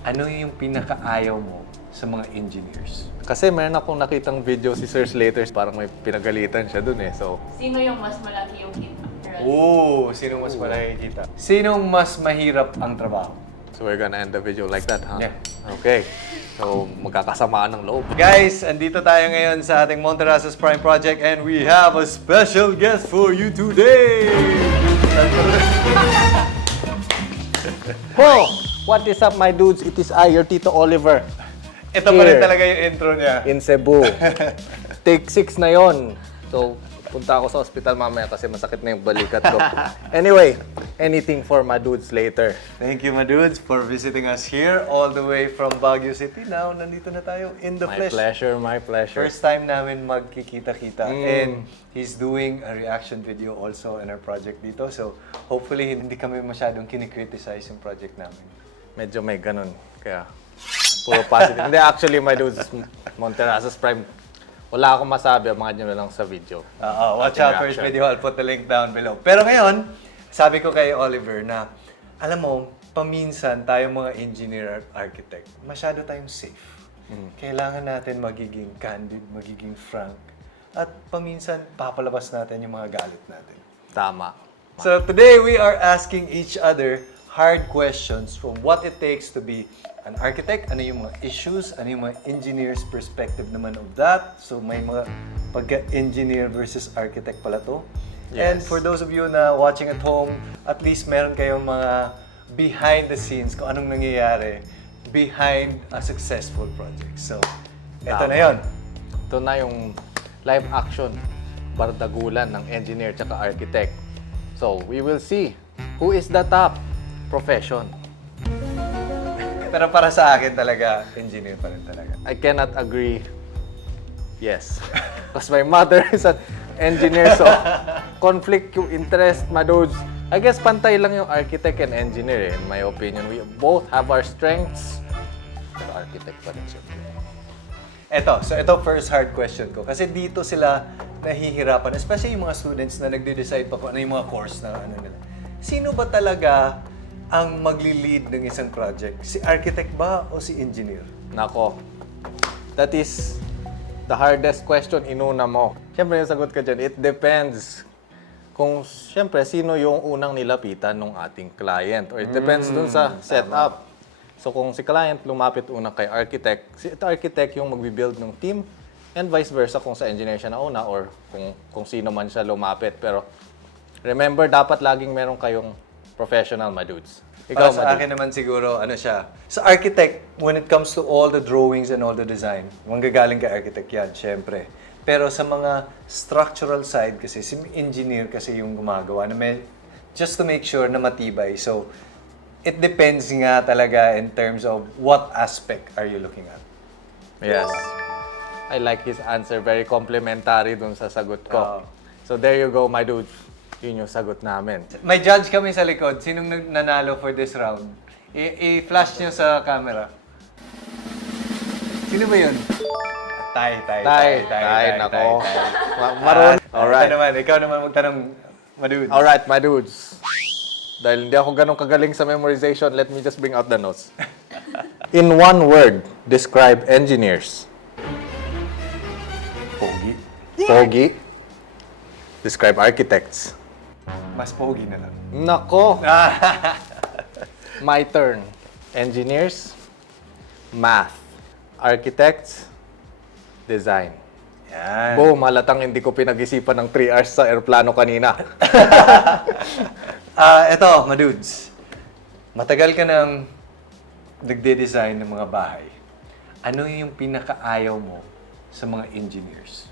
ano yung pinakaayaw mo sa mga engineers? Kasi meron akong nakitang video si Sir Slater, parang may pinagalitan siya dun eh. So, Sino yung mas malaki yung kita? Sinong mas nakikita? Sinong mas mahirap ang trabaho? so we're gonna end the video like that, huh? Yeah. Okay. So, magkakasamaan ng loob. Guys, andito tayo ngayon sa ating Monterasas Prime Project and we have a special guest for you today! Ho! What is up, my dudes? It is I, your Tito Oliver. Ito pa rin Here. talaga yung intro niya. In Cebu. Take 6 na yon. So, punta ako sa ospital mamaya kasi masakit na yung balikat ko. Anyway, anything for my dudes later. Thank you, my dudes, for visiting us here all the way from Baguio City. Now, nandito na tayo in the My flesh. pleasure, my pleasure. First time namin magkikita-kita. And he's doing a reaction video also in our project dito. So, hopefully, hindi kami masyadong kinikriticize yung project namin. Medyo may ganun. Kaya, puro positive. Hindi, actually, my dudes, Monterasas Prime, wala akong masabi. Abangan nyo na lang sa video. Watch Ating out for his reaction. video. I'll put the link down below. Pero ngayon, sabi ko kay Oliver na, alam mo, paminsan tayong mga engineer at architect, masyado tayong safe. Kailangan natin magiging candid, magiging frank. At paminsan, papalabas natin yung mga galit natin. Tama. So today, we are asking each other hard questions from what it takes to be an architect, ano yung mga issues, ano yung mga engineer's perspective naman of that. So may mga pagka-engineer versus architect pala to. And Yes. for those of you na watching at home, at least meron kayong mga behind the scenes kung anong nangyayari behind a successful project. So, eto Tama. na yon. Ito na yung live action bardagulan ng engineer tsaka architect. So, we will see who is the top profession. Pero para sa akin talaga, engineer pa rin talaga. I cannot agree. Yes. Because my mother is an engineer, so conflict yung interest, my dudes. I guess pantay lang yung architect and engineer, in my opinion. We both have our strengths. Pero architect pa rin siya. Ito first hard question ko. Kasi dito sila nahihirapan, especially yung mga students na nagde-decide pa kung ano yung mga course na ano nila. Sino ba talaga ang magli-lead ng isang project? Si architect ba o si engineer? Nako, that is the hardest question inuna mo. Siyempre, yung sagot ka dyan, it depends. Kung, siyempre, sino yung unang nilapitan ng ating client. Or it depends dun sa setup. So, kung si client lumapit unang kay architect, si architect yung magbibuild ng team, and vice versa kung sa engineer siya nauna or kung sino man siya lumapit. Pero, remember, dapat laging meron kayong professional, my dudes. Para Ikaw, sa my dude. akin naman siguro, ano siya, sa architect, when it comes to all the drawings and all the design, manggagaling kay architect yan, syempre. Pero sa mga structural side kasi, si engineer kasi yung gumagawa, na just to make sure na matibay. So, it depends nga talaga in terms of what aspect are you looking at. Yes. I like his answer. Very complimentary dun sa sagot Oo. ko. So there you go, my dude. Yun yung sagot namin. May judge kami sa likod. Sinong nanalo for this round? I-flash nyo sa camera. Sino ba yun? Tay, Nako. Maroon. Alright. Ikaw naman magtanong, Madud. Alright, my dudes. Dahil hindi ako ganun kagaling sa memorization, let me just bring out the notes. In one word, describe engineers. Pogi. Pogi. Describe architects. Mas pogi na lang. Nako. My turn. Engineers, math. Architects, design. Yan. Boom, halatang hindi ko pinag-isipan ng 3 hours sa aeroplano kanina. Eto, Madudes. Matagal ka nang nagde-design ng mga bahay. Ano yung pinakaayaw mo sa mga engineers?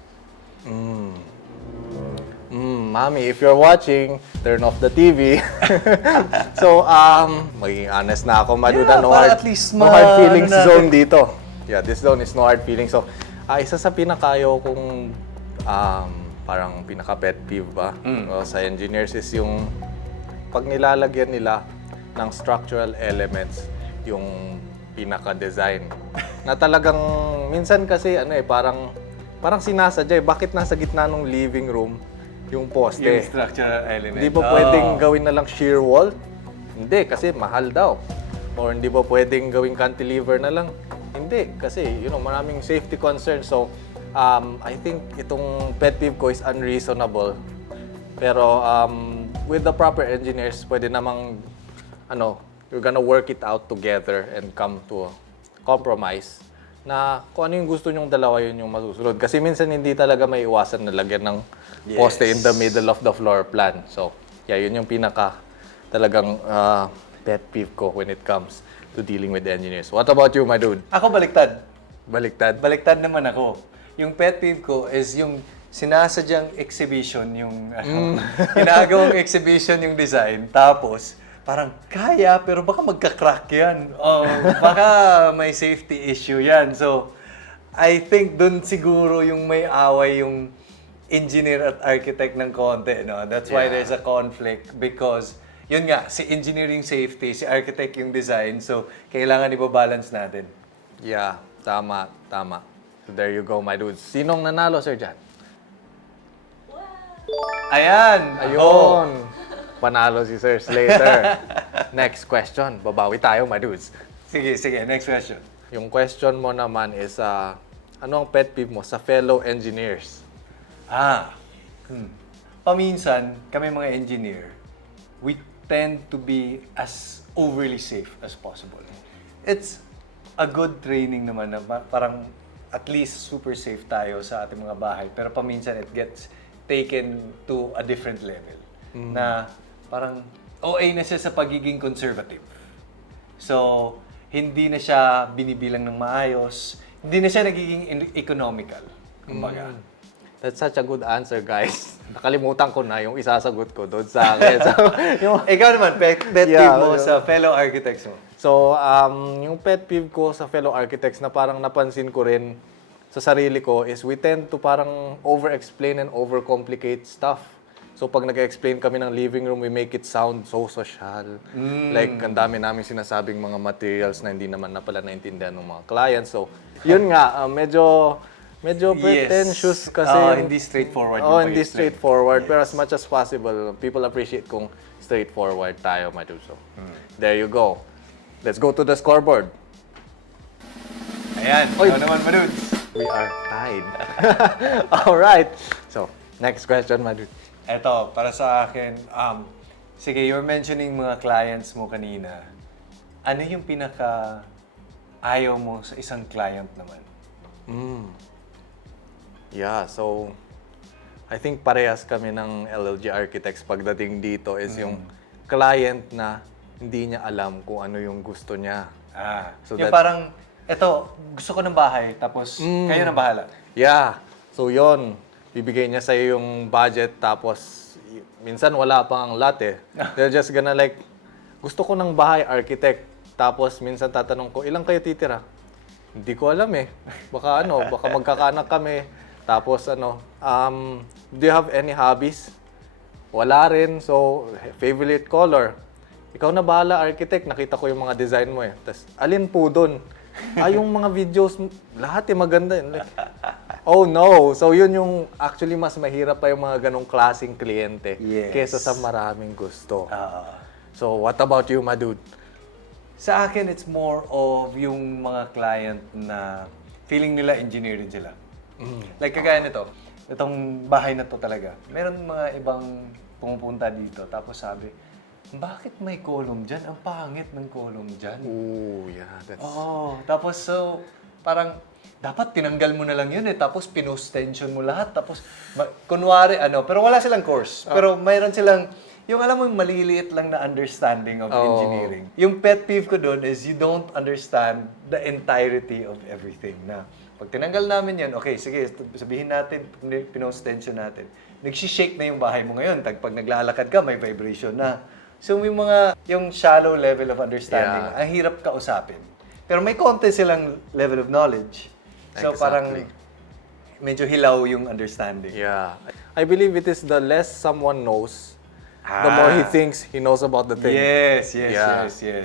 Mommy, if you're watching, turn off the TV. So, maging honest na ako, Maduda, Yeah, no para hard, at least no hard feelings ano natin. zone dito. Yeah, this zone is no hard feelings. So, isa sa pinakayaw kong parang pinaka-pet peeve ba sa engineers is yung pag nilalagyan nila ng structural elements yung pinaka-design. Na talagang, minsan kasi, parang sinasadya bakit nasa gitna ng living room yung poste? Yung structural element. Hindi ba pwedeng gawin na lang shear wall? Hindi, kasi mahal daw. Or hindi ba pwedeng gawing cantilever na lang? Hindi, kasi maraming safety concerns. So, I think itong pet peeve ko is unreasonable. Pero with the proper engineers, pwede namang, you're gonna work it out together and come to a compromise na kung ano yung gusto nyong dalawa, yun yung masusunod. Kasi minsan hindi talaga may iwasan na lagyan ng poste in the middle of the floor plan. So, yeah, yun yung pinaka talagang pet peeve ko when it comes to dealing with engineers. What about you, my dude? Ako baliktad. Baliktad? Baliktad naman ako. Yung pet peeve ko is yung sinasadyang exhibition, yung ginagawang exhibition yung design, tapos parang kaya pero baka magka-crack yan. Baka may safety issue yan. So, I think dun siguro yung may away yung engineer at architect ng konti. No? That's why there's a conflict because yun nga, si engineering safety, si architect yung design. So, kailangan ibabalance natin. Yeah, tama. So there you go, my dudes. Sinong nanalo, Sir Jan? Ayan! Ayun! Panalo si Sir Slater. Next question. Babawi tayo, my dudes. Sige, next question. Yung question mo naman is, ano ang pet peeve mo sa fellow engineers? Paminsan, kami mga engineer, we tend to be as overly safe as possible. It's a good training naman na parang at least super safe tayo sa ating mga bahay. Pero paminsan it gets taken to a different level. Na parang OA na siya sa pagiging conservative. So, hindi na siya binibilang ng maayos. Hindi na siya nagiging economical. Kumbaga. That's such a good answer, guys. Nakalimutan ko na yung isasagot ko doon sa akin. So, Ikaw naman, pet peeve mo sa fellow architects mo. So, yung pet peeve ko sa fellow architects na parang napansin ko rin sa sarili ko is we tend to parang over-explain and over-complicate stuff. So, pag nag-explain kami ng living room, we make it sound so social. Like, ang dami namin sinasabing mga materials na hindi naman na pala naintindihan ng mga clients. So, yun nga, medyo pretentious kasi. Hindi straightforward. Hindi straightforward. Pero as much as possible, people appreciate kung straightforward tayo, my dude. So, there you go. Let's go to the scoreboard. Ayan, ikaw naman, Madudes. We are tied. Alright. So, next question, my dude. Eto, para sa akin, sige, you're mentioning mga clients mo kanina. Ano yung pinaka ayaw mo sa isang client naman? Yeah, so I think parehas kami ng LLG Architects pagdating dito is yung client na hindi niya alam kung ano yung gusto niya. So yung parang, eto, gusto ko ng bahay, tapos kayo na bahala. Yeah. So yon, bibigay niya sa'yo yung budget, tapos minsan wala pang lot eh. They're just gonna like, gusto ko ng bahay, architect. Tapos minsan tatanong ko, ilang kayo titira? Hindi ko alam eh. Baka baka magkakaanak kami. Tapos do you have any hobbies? Wala rin. So, favorite color? Ikaw na bahala, architect. Nakita ko yung mga design mo eh. Tapos, alin po dun? Yung mga videos, lahat eh maganda. Like, oh no! So, yun yung actually mas mahirap pa yung mga ganong klaseng kliyente kesa sa maraming gusto. So, what about you, my dude? Sa akin, it's more of yung mga client na feeling nila engineer din sila. Like kagaya nito, itong bahay na to talaga. Meron mga ibang pumupunta dito, tapos sabi, bakit may column dyan? Ang pangit ng column dyan. Oh, yeah. That's... Tapos so, parang, dapat tinanggal mo na lang yun eh. Tapos pinost-tension mo lahat. Tapos, kunwari, pero wala silang course. Pero mayroon silang, yung alam mo, yung maliliit lang na understanding of engineering. Yung pet peeve ko doon is you don't understand the entirety of everything na pag tinanggal namin yan, okay, sige, sabihin natin, pinost-tension natin. Nagsishake na yung bahay mo ngayon. Pag naglalakad ka, may vibration na. So, yung shallow level of understanding, ang hirap kausapin. Pero may konti silang level of knowledge. So, parang medyo hilaw yung understanding. Yeah. I believe it is the less someone knows, the more he thinks he knows about the thing. Yes.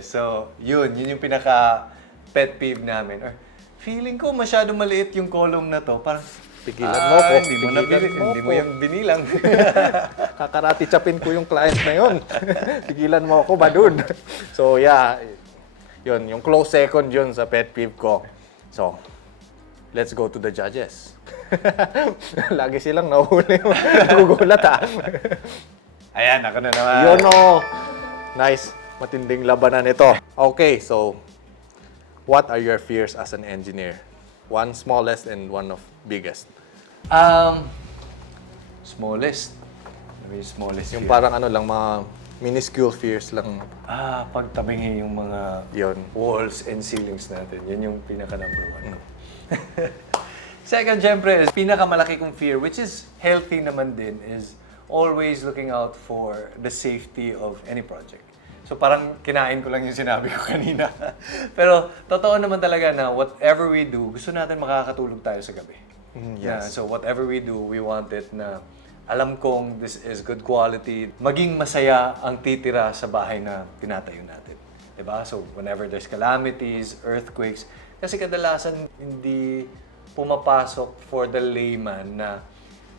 So, yun yung pinaka pet peeve namin. Or, feeling ko masyado maliit yung column na to. Parang, pigilan mo ko. Hindi mo yung binilang. Kakarati-chapin ko yung client na yun. Pigilan mo ako ba dun? So, yeah. Yun, yung close second yun sa pet peeve ko. So, let's go to the judges. Lagi silang nahuli. Nagugulat Ayan, ako na naman. Yun Nice. Matinding labanan ito. Okay, so what are your fears as an engineer? One smallest and one of biggest. Smallest. Ano yung smallest Yung fear? parang ano lang, mga minuscule fears lang. Pagtabingi yung mga Yun. walls and ceilings natin. Yun yung pinaka-number one ko. Second, syempre, is pinakamalaki kong fear, which is healthy naman din, is always looking out for the safety of any project. So parang kinain ko lang yung sinabi ko kanina. Pero totoo naman talaga na whatever we do, gusto natin makakatulog tayo sa gabi. Yes. So whatever we do, we want it na alam kong this is good quality. Maging masaya ang titira sa bahay na tinatayo natin. Diba? So whenever there's calamities, earthquakes, kasi kadalasan hindi pumapasok for the layman na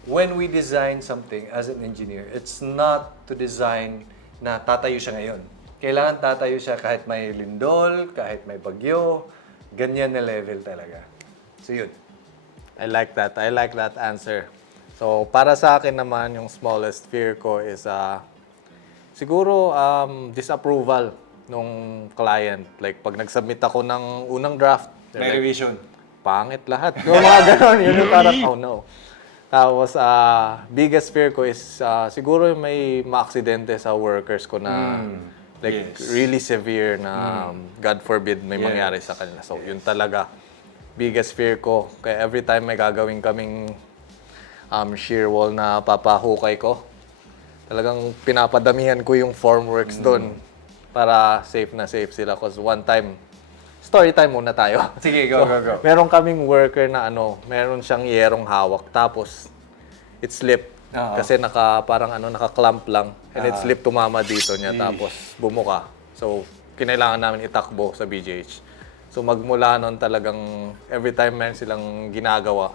when we design something as an engineer, it's not to design na tatayo siya ngayon. Kailangan tatayo siya kahit may lindol, kahit may bagyo, ganyan na level talaga. So yun. I like that. I like that answer. So, para sa akin naman, yung smallest fear ko is siguro disapproval nung client. Like, pag nag-submit ako ng unang draft, May like, revision. pangit lahat. Yung mga ganon, yun yung parang, oh no. Tapos, biggest fear ko is siguro yung may maaksidente sa workers ko na like yes. really severe na God forbid may mangyari sa kanila. So, yun talaga biggest fear ko. Kaya every time may gagawin kaming shear wall na papahukay ko, talagang pinapadamihan ko yung formworks doon para safe na safe sila. Because one time, story time muna tayo. Sige, go. Meron kaming worker na meron siyang yerong hawak. Tapos, it slipped. Kasi parang naka-clamp lang. And it slipped, tumama dito niya. Tapos, bumuka. So, kinailangan namin itakbo sa BGH. So, magmula nun talagang every time meron silang ginagawa,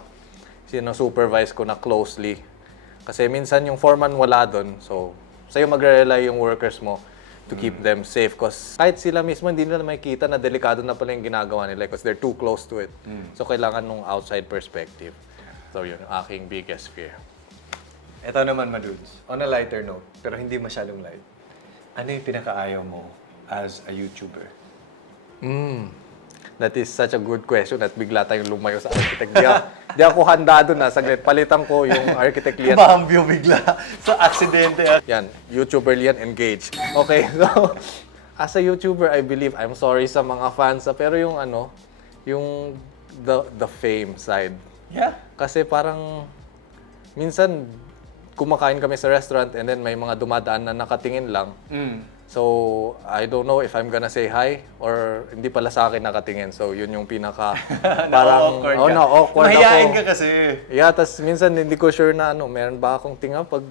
supervise ko na closely. Kasi minsan yung foreman wala doon. So, sa'yo magre-rely yung workers mo to keep them safe. Because kahit sila mismo, hindi nila makikita na delikado na pala yung ginagawa nila because they're too close to it. So, kailangan nung outside perspective. So, yun yung aking biggest fear. Ito naman, Madudes. On a lighter note, pero hindi masyadong light. Ano yung pinakaayaw mo as a YouTuber? That is such a good question at bigla tayong lumayo sa architect. Di ako handa doon na saglit. Palitan ko yung architect Lian. Bambyo bigla. So, aksidente. Yan, YouTuber Lian, engage. Okay, so, as a YouTuber, I believe, I'm sorry sa mga fans, pero yung yung the fame side. Yeah. Kasi parang, minsan, kumakain kami sa restaurant and then may mga dumadaan na nakatingin lang. So, I don't know if I'm gonna say hi or hindi pala sa akin nakatingin. So, yun yung pinaka parang Na-awkward ka. Mahihain ka kasi. Yeah, tas minsan hindi ko sure na meron ba akong tinga pag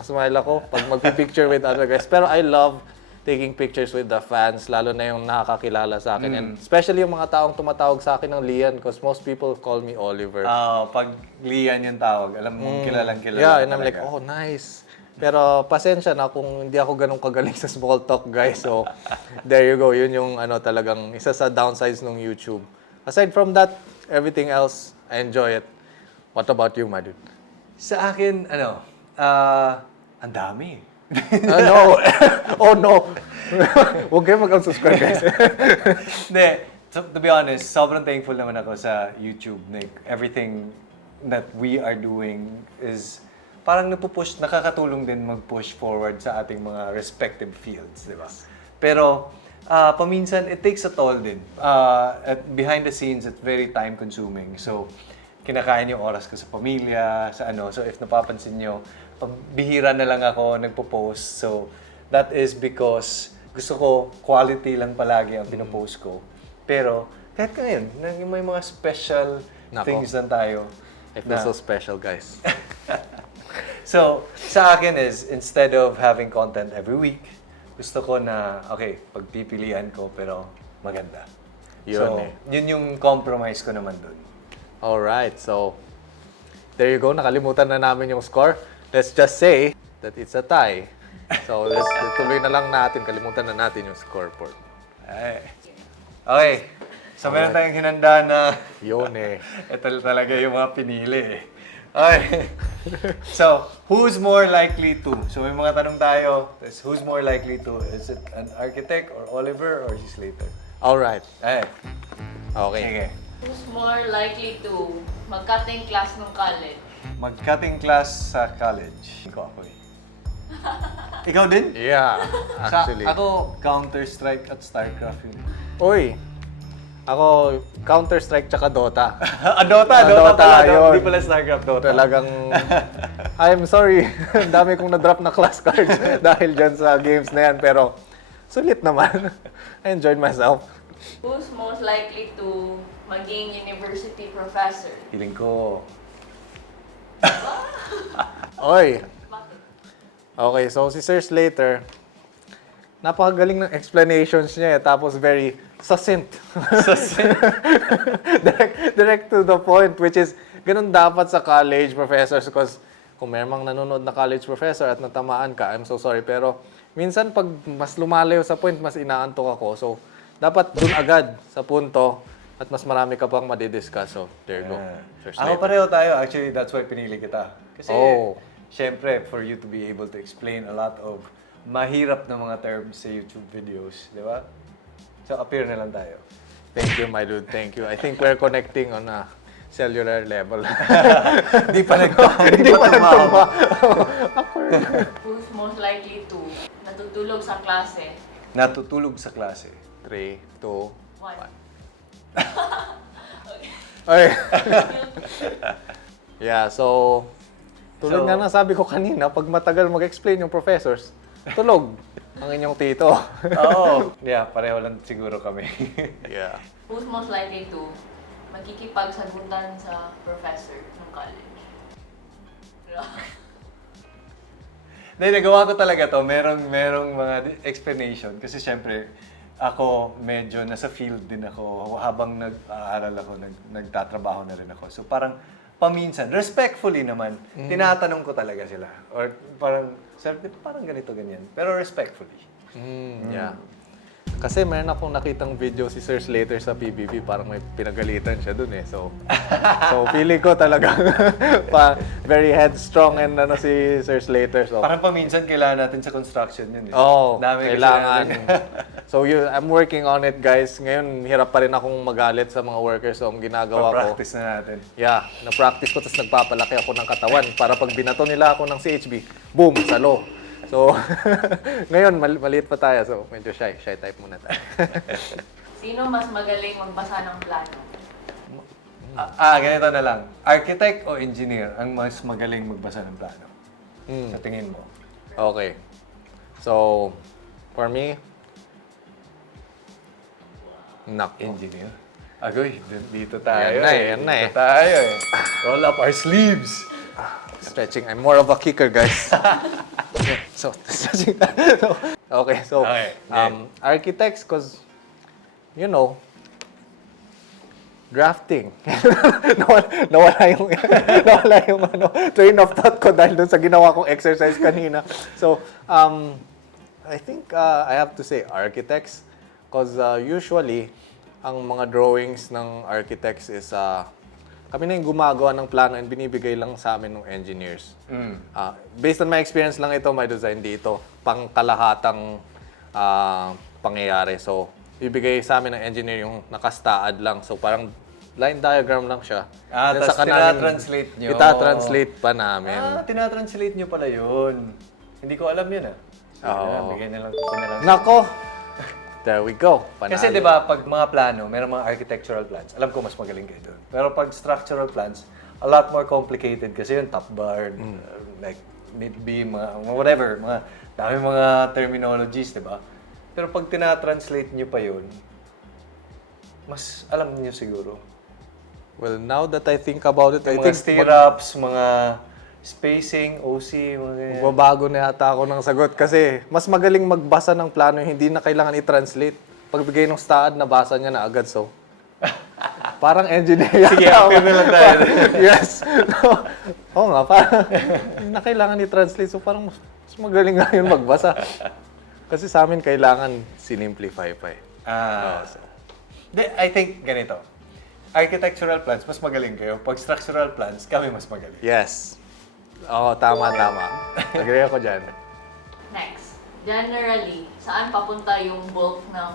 smile ako, pag magpi-picture with other guys. Pero I love taking pictures with the fans, lalo na yung nakakakilala sa akin. And especially yung mga taong tumatawag sa akin ng Lian because most people call me Oliver. Pag Lian yung tawag, alam mo, kilalang-kilala. Yeah, and I'm like, oh, nice. Pero pasensya na kung hindi ako ganun kagaling sa small talk, guys. So, there you go. Yun yung talagang isa sa downsides ng YouTube. Aside from that, everything else, I enjoy it. What about you, Madu? Sa akin, ang dami. No. Oh, no. Huwag kayo mag-unsubscribe, guys. Hindi. So, to be honest, sobrang thankful naman ako sa YouTube. Like, everything that we are doing is parang nakakatulong din mag-push forward sa ating mga respective fields, di ba? Pero, paminsan, it takes a toll din. Behind the scenes, it's very time-consuming. So, kinakain yung oras ko sa pamilya, sa So, if napapansin nyo, bihira na lang ako nagpo-post. So, that is because gusto ko quality lang palagi ang pinopost ko. Pero, kahit ngayon, may mga special things lang tayo. I feel so special, guys. So, sa akin is, instead of having content every week, gusto ko na, okay, pagpipilian ko, pero maganda. Yun yun yung compromise ko naman dun. Alright, so, there you go. Nakalimutan na namin yung score. Let's just say that it's a tie. So, tuloy na lang natin. Kalimutan na natin yung scoreboard. Okay. So, meron tayong hinanda na Yun eh. ito talaga yung mga pinili eh. Okay. So, who's more likely to? So, may mga tanong tayo. Who's more likely to? Is it an architect or Oliver or si Slater? Alright. Ay, Okay. sige. Who's more likely to mag-cutting class nung college? Mag-cutting class sa college. Ako eh. Ikaw din? Yeah, actually. Ako, Counter-Strike at StarCraft yun. Uy, ako Counter-Strike tsaka Dota. Dota Dota, pala. yun. Hindi pala StarCraft, Dota. Talagang, I'm sorry, ang dami kong na-drop na class cards dahil dyan sa games na yan. Pero, sulit naman. I enjoyed myself. Who's most likely to maging university professor? Feeling ko, Oy, Bakit? okay, so si Sir Slater, napakagaling ng explanations niya eh, tapos very succinct. direct to the point, which is, ganun dapat sa college professors because kung mermang nanonood na college professor at natamaan ka, I'm so sorry, pero minsan pag mas lumalayo sa point, mas inaantok ako. So, dapat dun agad sa punto at mas marami ka pang madidiscuss. So, there you go. Sir ako Slater. pareho tayo. Actually, that's why pinili kita. Kasi, Oh. syempre, for you to be able to explain a lot of mahirap na mga terms sa YouTube videos, di ba? So, appear na lang tayo. Thank you, my dude. Thank you. I think we're connecting on a cellular level. Hindi pa Hindi pa tumama. Who's most likely to natutulog sa klase? Natutulog sa klase. 3, 2, 1. Ay. Yeah, so tulad So- nga ng sabi ko kanina, pag matagal mag-explain yung professors, tulog ang inyong tito. Oo. Yeah, pareho lang siguro kami. Yeah. Who's most likely to magkikipagsagutan sa professor ng college? Dahil nagawa ko talaga to, merong mga explanation. Kasi syempre, ako medyo nasa field din ako. Habang nag-aaral ako, nagtatrabaho na rin ako. So parang paminsan, respectfully naman, tinatanong ko talaga sila. Or parang, sabi, parang ganito, ganyan. Pero respectfully. Yeah. Kasi meron akong nakitang video si Sir Slater sa PBB, parang may pinagalitan siya dun eh. So feeling ko talaga very headstrong and ano si Sir Slater. So, Parang paminsan kailangan natin sa construction yun eh. oh, Dami kasi kailangan. natin. So I'm working on it, guys. Ngayon, hirap pa rin akong magalit sa mga workers. So ang ginagawa ko, Pa-practice na natin. yeah, na-practice ko, tapos nagpapalaki ako ng katawan para pag binato nila ako ng CHB, boom, salo. So, ngayon, maliit pa tayo. So, medyo shy type muna tayo. Sino mas magaling magbasa ng plano? Ganito na lang. Architect o engineer ang mas magaling magbasa ng plano? Sa tingin mo? Okay. So, for me, nako. Engineer? Agoy, dito tayo. Yan na eh. Dito tayo eh. Roll up our sleeves. Stretching. I'm more of a kicker, guys. So, stretching. Okay, so, Okay. architects, because, you know, drafting. nawala yung train of thought ko dahil dun sa ginawa kong exercise kanina. So, I think I have to say architects because usually, ang mga drawings ng architects is kami na yung gumagawa ng plano and binibigay lang sa amin ng engineers. Based on my experience lang ito, my design dito, pangkalahatang pangyayari. So, bibigay sa amin ng engineer yung nakastaad lang. So, parang line diagram lang siya. Then Tas saka namin tinatranslate nyo. Itatranslate pa namin. Tinatranslate nyo pala yun. Hindi ko alam yun Oo. Bigay na lang ko na lang. Nako! There we go. Panalo. Kasi 'di ba pag mga plano, mayroong mga architectural plans. Alam ko mas magaling kayo doon. Pero pag structural plans, a lot more complicated kasi yung top bar, like mid beam, mga whatever, mga dami mga terminologies, 'di ba? Pero pag tinatranslate niyo pa 'yun, mas alam niyo siguro. Well, now that I think about it, I Mga think stirrups, mga spacing, OC, mga ganyan. magbabago na yata ako ng sagot kasi mas magaling magbasa ng plano, hindi na kailangan i-translate. Pagbigay ng staad, nabasa niya na agad. So, parang engineer yata. Sige, appear na lang tayo. Yes. Oo nga, parang hindi na kailangan i-translate. So, parang mas magaling nga yun magbasa. Kasi sa amin, kailangan sinimplify pa eh. Ah, I think ganito. Architectural plans, mas magaling kayo. Pag structural plans, kami mas magaling. Yes. Oo, tama. Agree ako dyan. Next. Generally, saan papunta yung bulk ng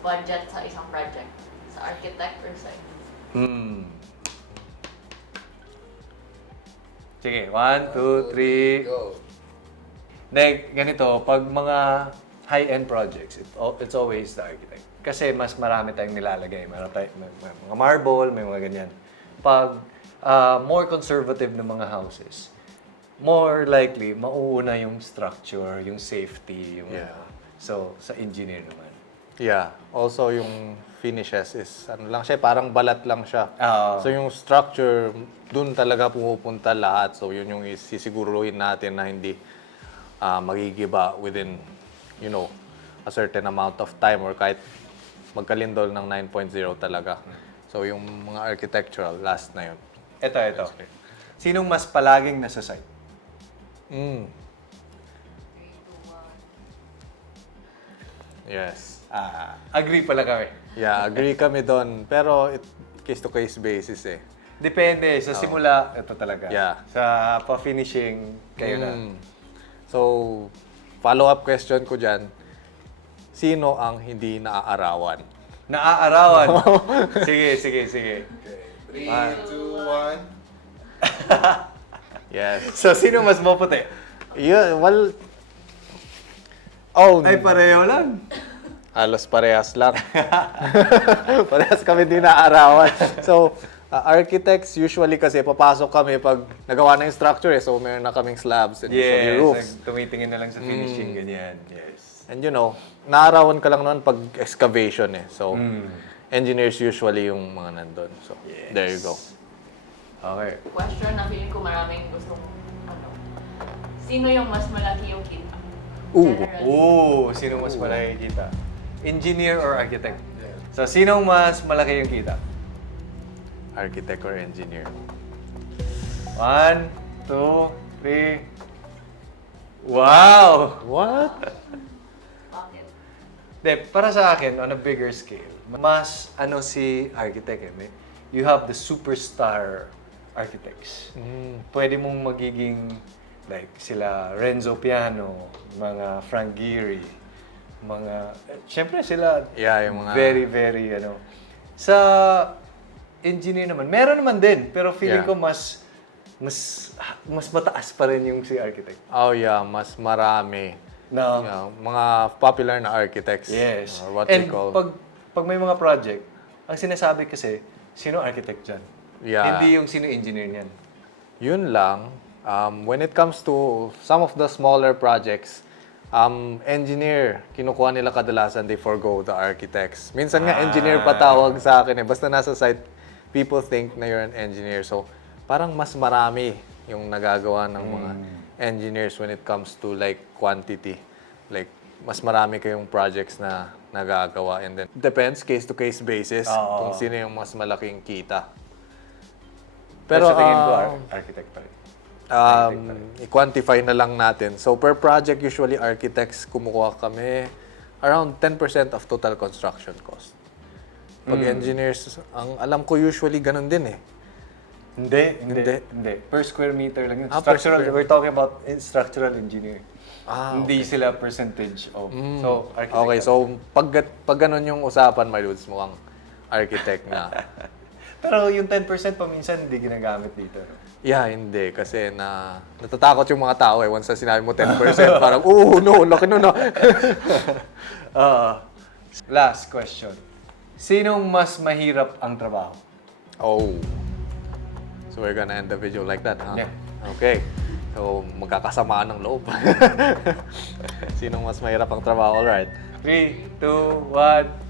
budget sa isang project? Sa architect or sa Sige, 1, 2, 3. Go. Ganito, pag mga high-end projects, it's always the architect. Kasi mas marami tayong nilalagay. May mga marble, may mga ganyan. Pag more conservative na mga houses, more likely, mauuna yung structure, yung safety, yung Yeah. So, sa engineer naman. Yeah. Also, yung finishes is, ano lang siya, parang balat lang siya. Oo. So, yung structure, dun talaga pumupunta lahat. So, yun yung sisiguruhin natin na hindi magigiba within, a certain amount of time or kahit magkalindol ng 9.0 talaga. So, yung mga architectural, last na yun. Ito. Sinong mas palaging nasa site? 3, 2, 1. Yes. Agree pala kami. Yeah, agree kami doon. Pero case-to-case basis eh. Depende. Sa simula, ito talaga. Yeah. Sa pa-finishing, kayo na. So, follow-up question ko dyan, sino ang hindi naaarawan? Naaarawan. Sige. 3, 2, 1. Yes. So, sino mas maputi? Yeah, well, oh, Ay, pareho lang. halos parehas lang. Parehas kami din naaarawan. So, architects usually kasi papasok kami pag nagawa na yung structure eh. So, meron na kaming slabs and usually roofs. Tumitingin na lang sa finishing, ganyan. Yes. And naaarawan ka lang noon pag excavation eh. So, engineers usually yung mga nandun. So, there you go. Okay. Question na feeling ko maraming gustong sino yung mas malaki yung kita? Ooh. Generally. Sino mas malaki yung kita? Engineer or architect? So, sinong mas malaki yung kita? Architect or engineer. 1, 2, 3. Wow! What? Bakit? Para sa akin, on a bigger scale, mas si architect eh. You have the superstar architects. Pwede mong magiging like sila Renzo Piano, mga Frank Gehry, syempre sila Yeah, yung mga... very, very Sa engineer naman, meron naman din, pero feeling Yeah. ko mas mataas pa rin yung si architect. Oh yeah, mas marami. No. Mga popular na architects. Yes. Or what And they call... pag may mga project, ang sinasabi kasi, sino architect dyan? Yeah. Hindi yung sino engineer niyan. Yun lang. When it comes to some of the smaller projects, engineer, kinukuha nila kadalasan, they forgo the architects. Minsan nga engineer patawag sa akin eh. Basta nasa site, people think na you're an engineer. So, parang mas marami yung nagagawa ng mga engineers when it comes to like quantity. Like, mas marami kayong projects na nagagawa. And then, depends case-to-case basis kung sino yung mas malaking kita. Pero sa tingin ko, architect pa rin. I-quantify na lang natin. So, per project, usually architects, kumukuha kami around 10% of total construction cost. Pag engineers, ang alam ko usually ganun din eh. Hindi. Per square meter lang yun. Per Structural, square- we're talking about structural engineering. Hindi Okay. sila percentage of. So, architect. Okay, so pag ganun yung usapan, my dudes, mukhang architect na. Pero yung 10% pa minsan hindi ginagamit dito. No? Yeah, hindi. Kasi natatakot yung mga tao eh. Once na sinabi mo 10%, parang, no, laki nun na. Last question. Sinong mas mahirap ang trabaho? Oh. So we're gonna end the video like that, huh? Yeah. Okay. So, magkakasamaan ng loob. Sinong mas mahirap ang trabaho? Alright. 3, 2, 1.